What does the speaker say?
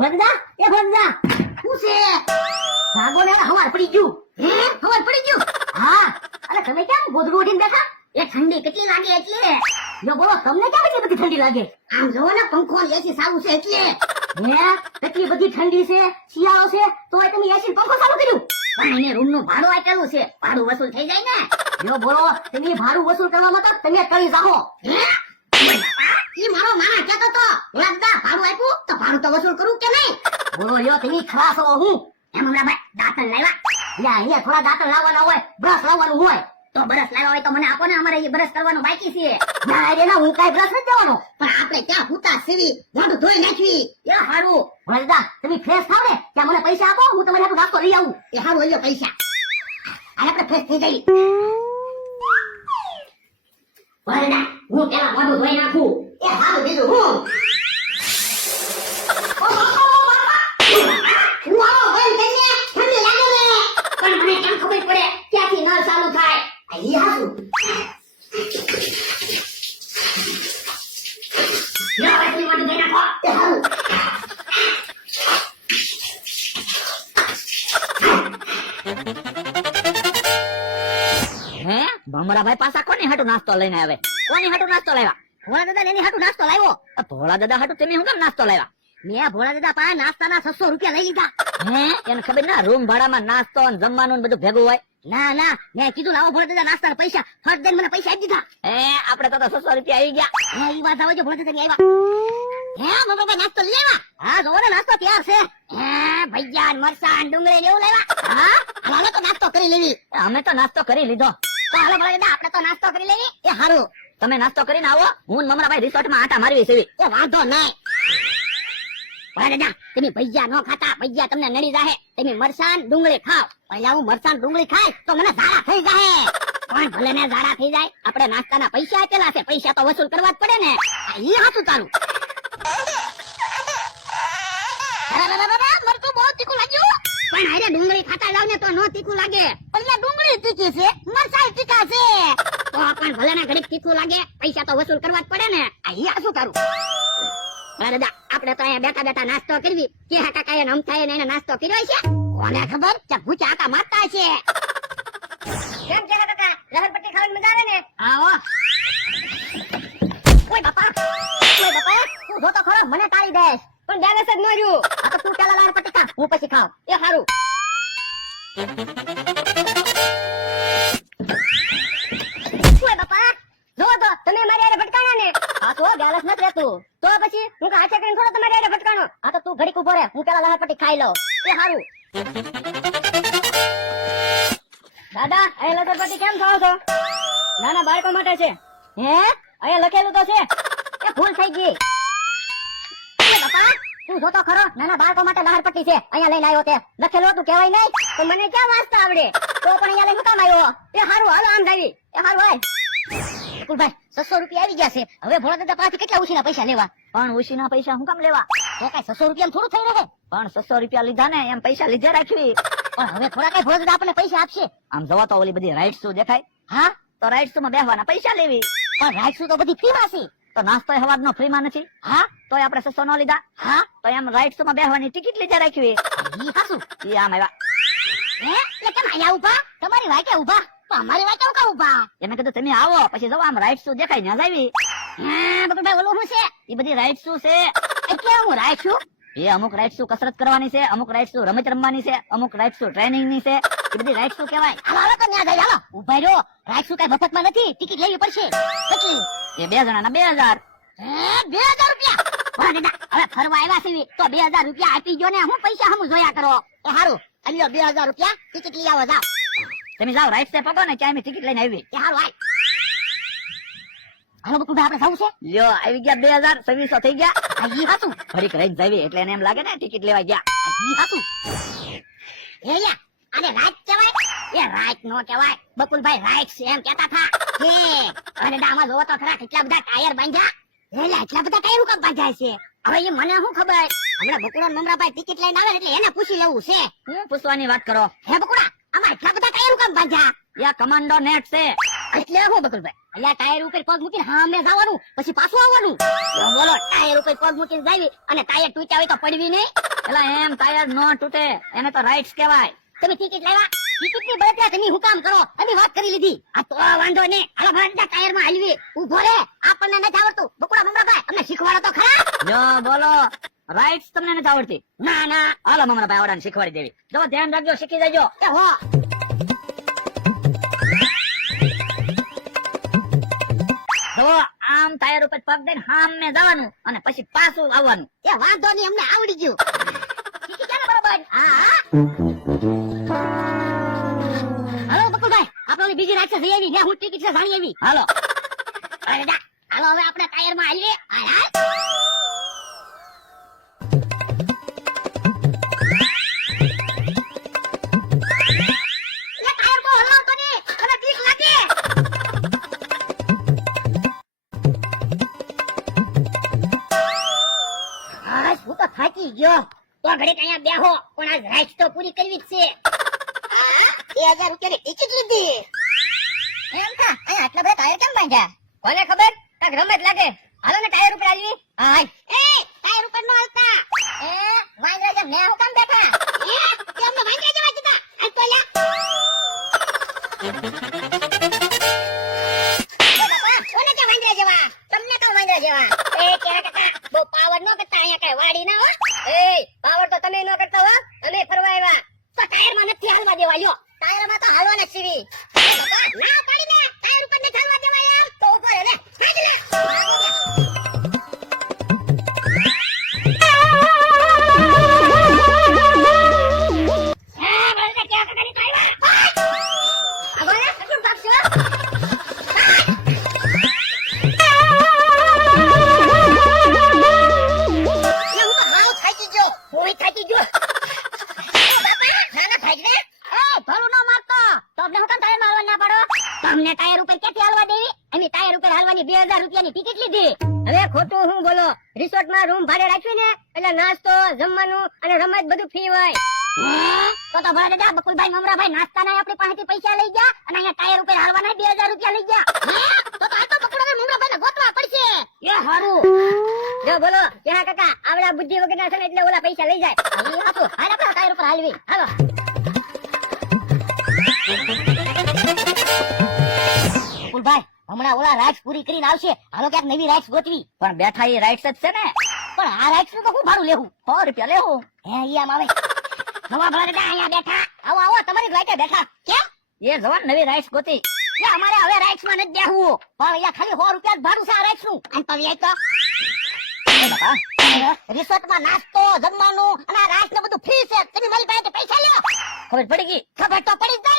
ભોળા એ ભોળા શું છે ભાગો ને હવાર પડી ગયું હવાર પડી ગયું હા અરે તમે કેમ ગોદડું ઓઢીને બેઠા એ ઠંડી કેટલી લાગે એટલે જો બોલો તમને કેમ એટલી બધી ઠંડી લાગે આમ જોવો ને પંખો ને એસી સારું છે એટલે હે કેટલી બધી ઠંડી છે શિયાળો છે તોય તમે એસી પંખો ચાલુ કર્યું પણ એને રૂમ નું ભાડું આપેલું છે ભાડું વસૂલ થઈ જાય ને જો બોલો તમે ભાડું વસૂલ કરવામાં તો તમે કરી જાઓ ઈ મારો મારા કહેતો તો લગદા ભાડું આપ્યું તો ભાડું તો વસૂલ કરું કે નહીં બોલો લ્યો તમે ખરા છો હું એમ હમણાં ભાઈ દાંતણ લાવ્યા યા અહીંયા થોડા દાંતણ લાવવાના હોય બ્રશ લાવવાનું હોય તો બ્રશ લાવ્યા હોય તો મને આપો ને અમારે એ બ્રશ કરવાનું બાકી છે ના રે ના હું કાઈ બ્રશ નથી દેવાનો પણ આપણે ત્યાં હુતા સીવી મોઢું ધોઈ નાખવી એ હારું વળદા તમે ફ્રેશ થાવ ને ત્યાં મને પૈસા આપો હું તમારે હાટુ નાસ્તો લઈ આવું એ હારું લ્યો પૈસા હાલ આપણે ફ્રેશ થઈ જઈએ વળદા હું પેલા મોઢું ધોઈ નાખું એ હારું બીજું હું મને કેમ ખબર પડે ક્યાંથી નળ ચાલુ થાય ઈ હાસુ લો એટલી મોટી દઈ નાખો એ હારું હે ભમરાભાઈ પાછા કોની હાટુ નાસ્તો લઈને આવે કોની હાટુ નાસ્તો લાવ્યા ભોળા દાદા એની હાટુ નાસ્તો લાવ્યો ભોળા દાદા હાટુ તમે શું કેમ નાસ્તો લાવ્યા મેં ભોળા દાદા પાસે નાસ્તાના 600 રૂપિયા લઈ લીધા હે એને ખબર ના રૂમ ભાડામાં નાસ્તો અને જમવાનું બધું ભેગું હોય ના ના મેં કીધું લાવો ભોળા દાદા નાસ્તાના પૈસા ફટ દઈને મને પૈસા આપી દીધા આપણે તો 600 રૂપિયા આવી ગયા હે ઈ વાત આવજો ભોળા દાદા ની આવ્યા હે બાબા નાસ્તો લેવા હા જો ને નાસ્તો તૈયાર છે હે ભૈયા મરચાં ડુંગળી લેવું લેવા હા હાલો તો નાસ્તો કરી લેવી અમે તો નાસ્તો કરી લીધો તો હાલો ભોળા દાદા આપણે તો નાસ્તો કરી લેવી એ હારું તમે નાસ્તો કરીને આવો હું મમરાભાઈ રિસોર્ટમાં આટા મારવી છે એ વાંધો નહીં ભોળા દાદા તમે ભૈયા નો ખાતા ભૈયા તમને નડી જાહે તમે મરચાં ડુંગળી ખાવ પહેલા હું મરચાં ડુંગળી ખાય તો મને ઝાડા થઈ જાહે પણ ભલે ને ઝાડા થઈ જાય આપણે નાસ્તાના પૈસા આપેલા છે પૈસા તો વસૂલ કરવા જ પડે ને ઈ હાચું તારું મરચું બહુ તીખું લાગ્યું પણ હારે ડુંગળી ખાતા જાવ ને તો નો તીખું લાગે પણ ડુંગળી તીખી છે મરચાં તીખા છે તો પણ ભલે ને ઘડીક તીખું લાગે પૈસા તો વસૂલ કરવા જ પડે ને ઈ હાચું તારું દાદા આપણે તો અહીંયા બેઠા બેઠા નાસ્તો કરવી કે હાકા કાય નમ થાય ને એને નાસ્તો કર્યો છે કોને ખબર કે ભૂચા આટા મારતા છે કેમ છે કાકા લહરપટ્ટી ખાવાની મજા આવે ને આવો ઓય બાપા તું જોતો ખરો મને તાળી દે પણ બેલેન્સ જ ન રહ્યું આ તો તું પેલા લહરપટ્ટી ખા હું પછી ખાવ એ સારું ઓય બાપા જો તો તમે મારી આરે ભટકાણા ને આ તો બેલેન્સ નથી રહેતું તો પછી હું હાથે કરીને થોડો તમારી આરે ભટકાણો આ તો તું ઘડીક ઉભો રહે હું પેલા લહરપટ્ટી ખાઈ લઉં એ સારું દાદા આ લહરપટ્ટી કેમ ખાવ છો નાના બાળકો માટે છે હે અહીંયા લખેલું તો છે એ ભૂલ થઈ ગઈ બાપા તું જોતો ખરો નાના બાળકો માટે લહરપટ્ટી છે અહીંયા લઈને આવ્યો તે લખેલું હતું કહેવાય નહીં તો મને ક્યાં વાંચતા આવડે તો પણ અહીંયા લઈને કામ આવ્યો એ સારું હાલો આમ જાવી એ સારું ભાઈ ભાઈ 600 રૂપિયા આવી ગયા છે હવે ભોળા દાદા પાસેથી કેટલા ઉછીના પૈસા લેવા પણ ઉછીના પૈસા હું કામ લેવા તો કઈ 600 રૂપિયા થોડું થઈ રહે પણ 600 રૂપિયા લીધા ને એમ પૈસા લીધે રાખવી પણ હવે થોડા કઈ ભોળા દાદા આપણને પૈસા આપશે આમ જવા તો ઓલી બધી રાઇટ્સ દેખાય હા તો રાઇટ્સ માં બેહવાના પૈસા લેવી પણ રાઇટ્સ તો બધી ફ્રીમાં છે તો નાસ્તો હવારનો ફ્રીમાં નથી હા તો આપણે 600 નો લીધા હા તો એમ રાઇટ્સ માં બેહવાની ટિકિટ લીધે રાખવી ઈ હાસું ઈ આમ આવ્યા હે એટલે કેમ આયા ઉભા તમારી વાકે ઉભા અમારી વાત કેવું કહું બા એમે કીધું તમે આવો પછી જો આમ રાઈટ શું દેખાય ને જાવી હા બકુભાઈ ઓલું શું છે એ બધી રાઈટ શું છે એટલે હું રાઈટ છું એ અમુક રાઈટ શું કસરત કરવાની છે અમુક રાઈટ શું રમત રમવાની છે અમુક રાઈટ શું ટ્રેનિંગ ની છે એ બધી રાઈટ શું કહેવાય હાલો તો ન્યા જાય હાલો ઉભા રહ્યો રાઈટ શું કઈ મફતમાં નથી ટિકિટ લેવી પડશે કેટલી એ 2 જણાના 2000 હે 2000 રૂપિયા વાહ દાદા હવે ફરવા આવ્યા છે તો 2000 રૂપિયા આપી ગયો ને હું પૈસા હમુ જોયા કરો એ હારું અલ્યો 2000 રૂપિયા ટિકિટ લઈ આવો જાવ તમે જાવ રાઈટ સ્ટેપ પગો ને ત્યાં અમે ટિકિટ લઈને આવી કે હાલો આય હાલો બકુભાઈ આપણે જાવું છે લ્યો આવી ગયા 2000 થઈ ગયા આ ઈ હાતું ફરી રહીને જાવી એટલે એને એમ લાગે ને ટિકિટ લેવા ગયા આ ઈ હાતું એ યા અરે રાઈટ કહેવાય એ રાઈટ નો કહેવાય બકુલભાઈ રાઈટ એમ કહેતા થા કે અરે દામા જોવો તો ખરા કેટલા બધા ટાયર બાંધ્યા એલા એટલા બધા ટાયર કા બાંધ્યા છે હવે એ મને શું ખબર હમણાં બકુડા મમરાભાઈ ટિકિટ લઈને આવે એટલે એને પૂછી લેવું છે હું પૂછવાની વાત કરો હે બકુડા આમાં એટલા બધા ટાયર કામ બાંધ્યા યા કમાન્ડો નેટ છે એટલે હું બકુલભાઈ અલ્યા ટાયર ઉપર પગ મૂકીને સામે જવાનું પછી પાછું આવવાનું બોલો ટાયર ઉપર પગ મૂકીને જાવી અને ટાયર તૂટ્યા હોય તો પડવી નહીં એલા એમ ટાયર નો તૂટે એને તો રાઇટ્સ કહેવાય. તમે ટિકિટ લાવ્યા? ટિકિટ ની બળતરા તમે હું કામ કરો? અમે વાત કરી લીધી. આ તો વાંધો ને હાલો ભરતના ટાયર માં હાલવી. ઊભો રે, આપણને નથી આવડતું. બકુડા મમરાભાઈ અમને શીખવાડો તો ખરા. જો બોલો, રાઇટ્સ તમને નથી આવડતી? ના ના, હાલો મમરાભાઈ આવડાને શીખવાડી દેવી. જો ધ્યાન રાખજો, શીખી જજો. એ હો જો આમ ટાયર ઉપર પગ દઈને સામે જવાનું અને પછી પાછું આવવાનું. એ વાંધો નહીં, અમને આવડી ગયું. શીખી ગયા ને બરાબર? હા. હાલો બકુલભાઈ, આપણે બીજી રાક્ષસ જઈ આવી. હું ટિકિટ છે જાણી આવી. હાલો અરે જા, હાલો હવે આપણે ટાયર માં હાલીએ. હાલ ટાયર કો હલાવતો નહીં, મને બીક લાગે. હું તો થાકી ગયો. તો ઘડીક અહીંયા બેહો, પણ આજ રાઈટ તો પૂરી કરવી જ છે. 2000 રૂપિયાની ટિકિટ લીધી. એમ કા અહીંયા આટલા બધા ટાયર કેમ બાંધ્યા? કોને ખબર, કાક રમત લાગે. હાલો ને ટાયર ઉપર આવી. હાય એ ટાયર ઉપર નો હાલતા. એ વાંદરા જેમ ને હું કામ બેઠા? એ કેમને વાંદરા જેવા જતા? આ તો લ્યા ઓને કે વાંદરા જેવા, તમને કહું વાંદરા જેવા. એ કેરા કાકા બહુ પાવર નો કરતા, અહીંયા કઈ વાડી ના હો. એ પાવર તો તમે નો કરતા હો, અમે ફરવા આવ્યા. તો ટાયર માં નથી હાલવા દેવા. લ્યો ટાયર માં તો હાલવાના જ સીવી. ના પાડી ને ટાયર ઉપર નથી હાલવા દેવા યાર. તો ઉપર લે ભાગ લે. હા બોલને કે કાકાની ટાયર. આગળ સકુર ભાગશો. થાકી ગયો. નાના ભાઈ ને ભલું ન મારતો. તો આપણે હું કામ ટાયર માં હાલવા ના પાડો? તમને ટાયર ઉપર ક્યાંથી હાલવા દેવી? અમે ટાયર ઉપર હાલવાની 2000 રૂપિયાની ટિકિટ લીધી. હવે ખોટું હું બોલો? રિસોર્ટ માં રૂમ ભાડે રાખ્યું ને એટલે નાસ્તો, જમવાનું અને રમત બધું ફ્રી હોય. તો ભલા દાદા બકુલભાઈ મમરાભાઈ નાસ્તાના આપણી પાસેથી પૈસા લઈ ગયા અને અહીંયા ટાયર ઉપર હાલવાના 2000 રૂપિયા લઈ ગયા. તો આ તો બકુલભાઈ મમરાભાઈ ને ગોતવા પડશે. એ હારું. જો બોલો ક્યાં કાકા આવડા બુદ્ધિ વગરના છે ને એટલે ઓલા પૈસા લઈ જાય. અહીં આપો હાલ આપણે ટાયર ઉપર હાલવી. હાલો બકુલભાઈ હમણાં ઓલા રાઇડ્સ પૂરી કરીને આવશે. હાલો ક્યાંક નવી રાઇડ્સ ગોતવી. પણ બેઠા એ રાઇડ્સ જ છે ને. પણ આ રાઇડ્સ નું તો હું ભાડું લેવું? 100 રૂપિયા લેવું. હે ઈ આમ આવે. નવા ભલા દાદા અહીંયા બેઠા. આવો આવો તમારી લાઈટે બેઠા. કેમ? એ જવાન નવી રાઇડ્સ ગોતી. એ અમારે હવે રાઇડ્સ માં નથી બેહવું. પણ અહીંયા ખાલી 100 રૂપિયા જ ભાડું છે આ રાઇડ્સ નું. અને તો એ તો રિસોર્ટ માં નાસ્તો, જમવાનું અને આ રાઇડ્સ ને બધું ફ્રી છે. તમે મારી પાસે પૈસા લ્યો. ખબર પડી ગઈ? ખબર તો પડી જ.